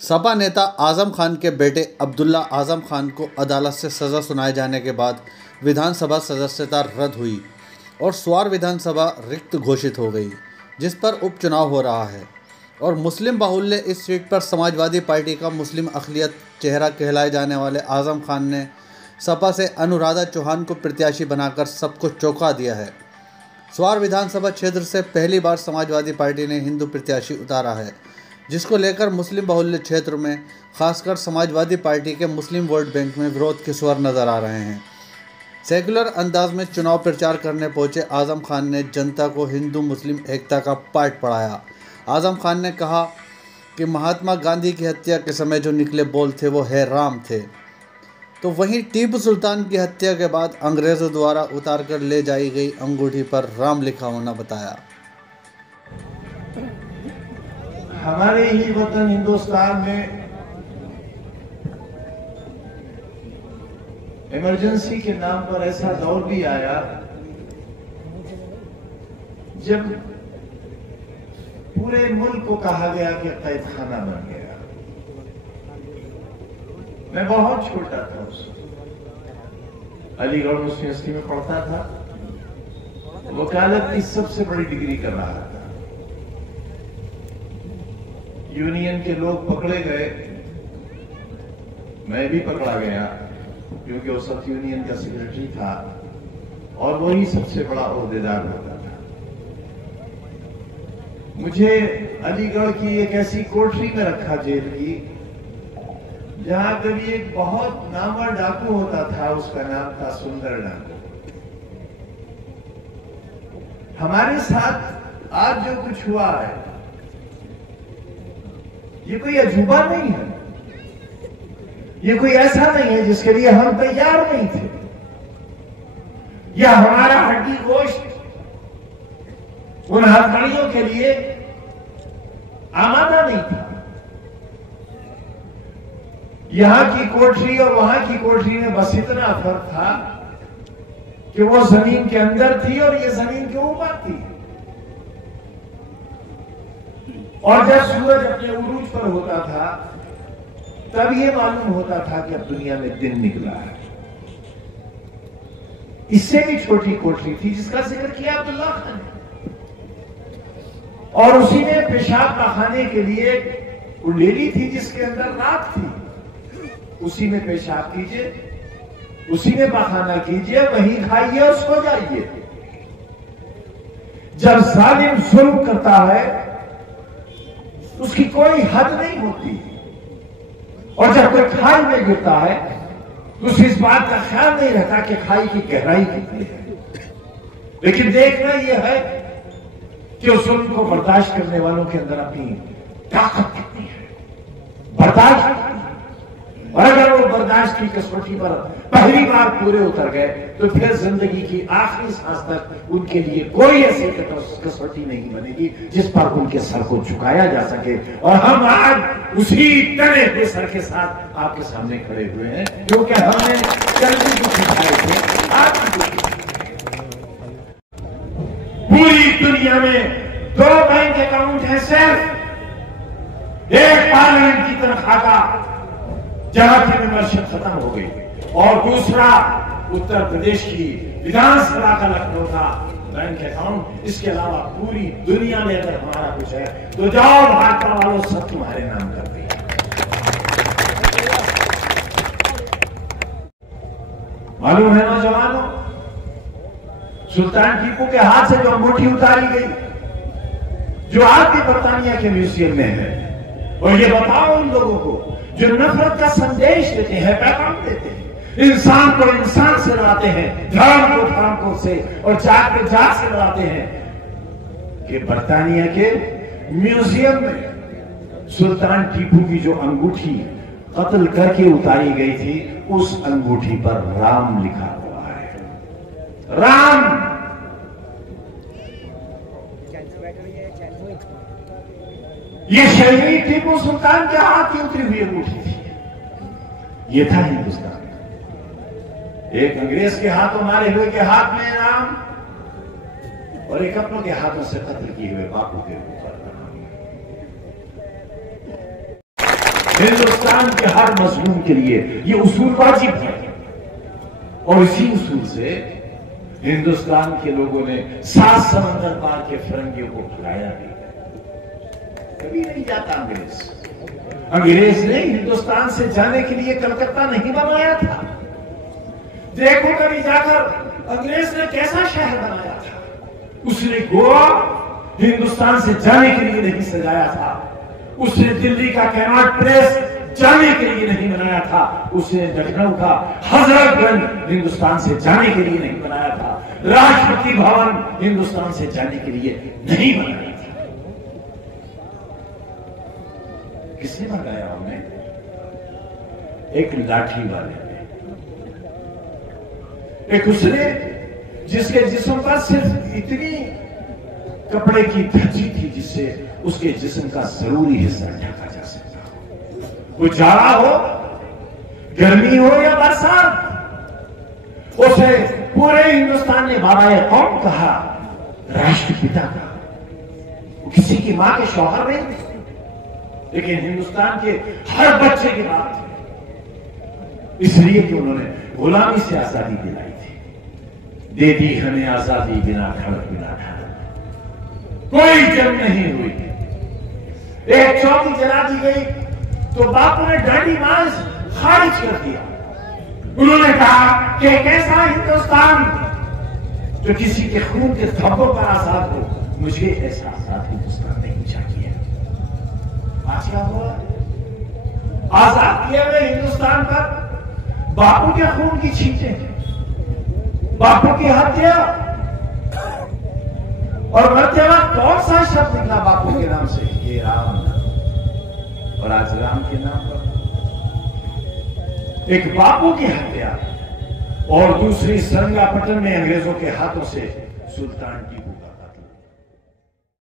सपा नेता आजम खान के बेटे अब्दुल्ला आजम खान को अदालत से सज़ा सुनाए जाने के बाद विधानसभा सदस्यता रद्द हुई और स्वार विधानसभा रिक्त घोषित हो गई, जिस पर उपचुनाव हो रहा है। और मुस्लिम बाहुल्य इस सीट पर समाजवादी पार्टी का मुस्लिम अक़लियत चेहरा कहलाए जाने वाले आजम खान ने सपा से अनुराधा चौहान को प्रत्याशी बनाकर सबको चौंका दिया है। स्वार विधानसभा क्षेत्र से पहली बार समाजवादी पार्टी ने हिंदू प्रत्याशी उतारा है, जिसको लेकर मुस्लिम बाहुल्य क्षेत्र में खासकर समाजवादी पार्टी के मुस्लिम वोट बैंक में विरोध के स्वर नजर आ रहे हैं। सेकुलर अंदाज में चुनाव प्रचार करने पहुंचे आजम खान ने जनता को हिंदू मुस्लिम एकता का पाठ पढ़ाया। आजम खान ने कहा कि महात्मा गांधी की हत्या के समय जो निकले बोल थे वो है राम थे। तो वहीं टीपू सुल्तान की हत्या के बाद अंग्रेज़ों द्वारा उतार कर ले जाई गई अंगूठी पर राम लिखा होना बताया। हमारे ही वतन हिंदुस्तान में इमरजेंसी के नाम पर ऐसा दौर भी आया जब पूरे मुल्क को कहा गया कि कैद खाना बन गया। मैं बहुत छोटा था, उस अलीगढ़ मुस्लिम यूनिवर्सिटी में पढ़ता था। वकालत की सबसे बड़ी डिग्री कर रहा था। यूनियन के लोग पकड़े गए, मैं भी पकड़ा गया क्योंकि उस वक्त यूनियन का सेक्रेटरी था और वही सबसे बड़ा ओहदेदार होता था। मुझे अलीगढ़ की एक ऐसी कोठरी में रखा जेल की जहां कभी एक बहुत नामवर डाकू होता था, उसका नाम था सुंदर डाकू। हमारे साथ आज जो कुछ हुआ है ये कोई अजूबा नहीं है, ये कोई ऐसा नहीं है जिसके लिए हम तैयार नहीं थे। यह हमारा हड्डी गोश्त उन हथकड़ियों के लिए आमादा नहीं था। यहां की कोठरी और वहां की कोठरी में बस इतना फर्क था कि वो जमीन के अंदर थी और ये जमीन के ऊपर थी। और जब सूरज अपने उरूज पर होता था तब ये मालूम होता था कि अब दुनिया में दिन निकला है। इससे भी छोटी कोठरी थी जिसका जिक्र किया अब्दुल्ला खान ने, और उसी में पेशाब पाखाने के लिए कुंडेली थी जिसके अंदर राख थी। उसी में पेशाब कीजिए, उसी में पाखाना कीजिए, वहीं खाइए और सो जाइए। जब जालिम जुल्म करता है उसकी कोई हद नहीं होती, और जब कोई खाई में गिरता है तो उसे इस बात का ख्याल नहीं रहता कि खाई की गहराई कितनी है। लेकिन देखना यह है कि उस जुल्म को बर्दाश्त करने वालों के अंदर अपनी ताकत कितनी है, बर्दाश्त। और अगर वो बर्दाश्त की कसौटी पर पहली बार पूरे उतर गए तो फिर जिंदगी की आखिरी सांस तक उनके लिए कोई ऐसी कसौटी नहीं बनेगी जिस पर उनके सर को झुकाया जा सके। और हम आज उसी तरह के सर के साथ आपके सामने खड़े हुए हैं, क्योंकि हमने जल्दी को सिखाए थे आपकी। पूरी दुनिया में 2 बैंक अकाउंट है सिर्फ, एक पार्लियामेंट की तनख्वाह का जहां की मेंबरशिप खत्म हो गई, और दूसरा उत्तर प्रदेश की विधानसभा का लखनऊ का बैंक अकाउंट। इसके अलावा पूरी दुनिया में अगर हमारा कुछ है तो जाओ भाजपा वालों, सब तुम्हारे नाम कर दिया। मालूम है नौजवानों, सुल्तान टीपू के हाथ से जो अंगूठी उतारी गई जो आज भी बर्तानिया के म्यूजियम में है, और ये बताओ उन लोगों को जो नफरत का संदेश देते हैं, पैगाम देते हैं, इंसान को इंसान से लड़ाते हैं, धर्म को धर्म को से और जात को जात से लड़ाते हैं, कि बर्तानिया के म्यूजियम में सुल्तान टीपू की जो अंगूठी कत्ल करके उतारी गई थी, उस अंगूठी पर राम लिखा हुआ है। राम। ये शहीद टीपू सुल्तान के हाथ की उतरी हुई अंगूठी थी। ये था हिंदुस्तान। एक अंग्रेज के हाथों मारे हुए के हाथ में राम, और एक अपनों के हाथों से कत्ल किए हुए बापू के ऊपर राम। हिंदुस्तान के हर मजलूम के लिए ये उसूल वाजिब है। और इसी उसूल से हिंदुस्तान के लोगों ने 7 समंदर पार के फिरंगियों को भगाया भी। कभी नहीं जाता अंग्रेज ने हिंदुस्तान से जाने के लिए कलकत्ता नहीं बनाया था। देखो कभी जाकर अंग्रेज ने कैसा शहर बनाया था। उसने गोवा हिंदुस्तान से जाने के लिए नहीं सजाया था। उसने दिल्ली का कैनाट प्लेस जाने के लिए नहीं बनाया था। उसने लखनऊ का हजरतगंज हिंदुस्तान से जाने के लिए नहीं बनाया था। राष्ट्रपति भवन हिंदुस्तान से जाने के लिए नहीं बनाया था। किसने बनाया हमें? एक लाठी वाले ने, एक उसने जिसके जिस्म पर सिर्फ इतनी कपड़े की धज्जी थी जिससे उसके जिस्म का जरूरी हिस्सा ढका जा सकता हो। वो जाड़ा हो, गर्मी हो या बरसात, उसे पूरे हिंदुस्तान ने बाबाए कौम कहा, राष्ट्रपिता कहा। वो किसी की मां के शौहर नहीं थे, लेकिन हिंदुस्तान के हर बच्चे की बात थी, इसलिए कि उन्होंने गुलामी से आजादी दिलाई थी। दे दी हमें आजादी बिना खड़क बिना ढाल, कोई जंग नहीं हुई। एक चौकी जला दी गई तो बापू ने डांडी मार्च खारिज कर दिया। उन्होंने कहा कि एक ऐसा हिंदुस्तान जो किसी के खून के धब्बों पर आजाद हो, मुझे ऐसा आजाद हिंदुस्तान नहीं चाहिए। आज क्या हुआ? आजाद किए हुए हिंदुस्तान पर बापू के खून की छींटें, बापू की हत्या, और मरते वक्त कौन सा शब्द निकला बापू के नाम से? ये राम। और आज राम के नाम पर एक बापू की हत्या और दूसरी सरंगापटन में अंग्रेजों के हाथों से सुल्तान टीपू का